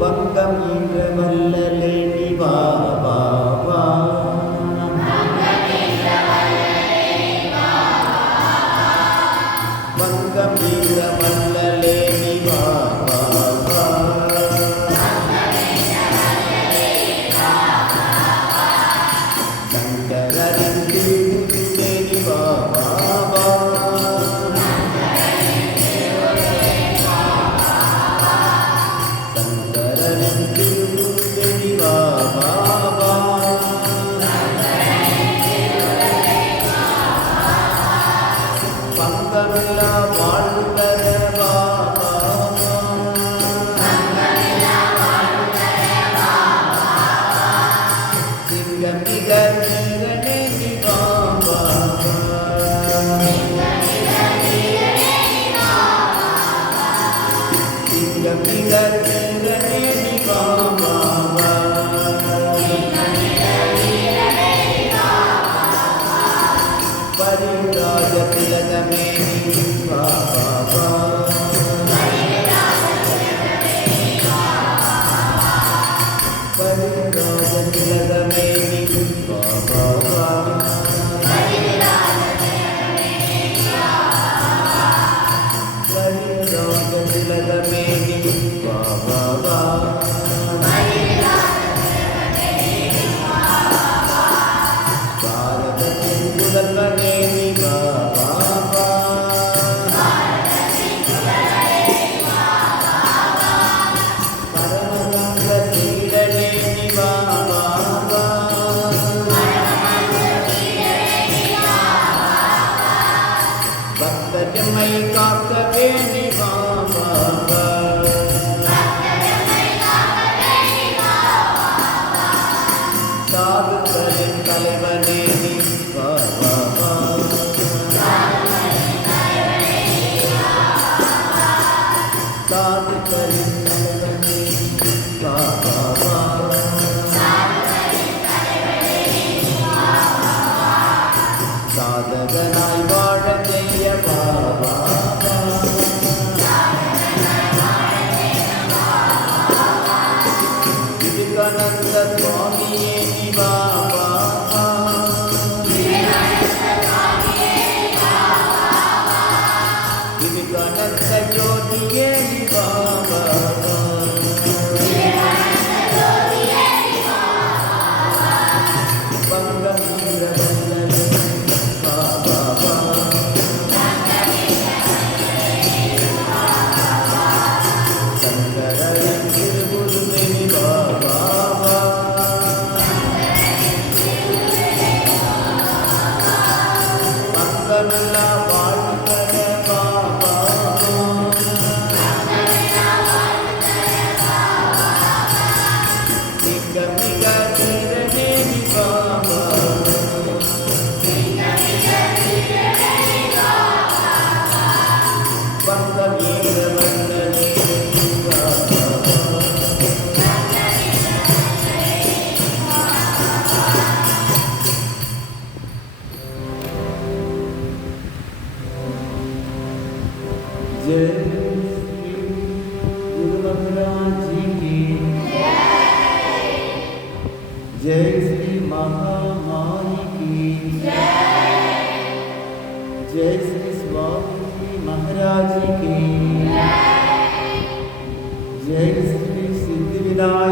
பங்கம் என்ற வல்லலே நீ வா வா வா. பங்கம் என்ற வல்லலே நீ வா வா வா. சங்கரரின் திருமுருகே நீ வா வா வா. சங்கரரின் திருமுருகே நீ வா வா வா. பங்கமில்லா வாழ்வு தர வா வா வா. சிங்கம் நிகர் வீரனே நீ வா வா வா. சிங்கம் நிகர் வீரனே நீ வா வா வா. பரிராஜ திலகமே நீ வா வா வா. பரிராஜ திலகமே நீ வா வா வா. பரிராஜ திலகமே நீ வா வா வா. பாரதத்தின் புதல்வனே நீ வா வா வா. பரமகங்க சீடனே நீ வா வா வா. பக்தர் எம்மை காக்கவே நீ வா வா வா. சாதுக்களின் தலைவனே நீ வா வா வா. சாதுக்களின் தலைவனே வா வா வா. சாதகனாய் வாழ செய்ய வா வா வா. விவேகானந்த சுவாமியே நீ வா வா வா. விவேகானந்த ஜோதியே நீ வா வா வா. பங்கம் என்ற வல்லலே வா வா வா. சங்கரரின் திருமுருகே நீ வா வா வா. பங்கமில்லா வாழ்வு தர வா வா வா. சிங்கம் நிகர் வீரனே நீ வா வா வா. பங்கம் என்ற வல்லலே நீ வா வா வா. जय श्री गुरु महाराज जी की जय श्री महामारी की जय श्री स्वामी महाराज की जय श्री सिद्धिविनायक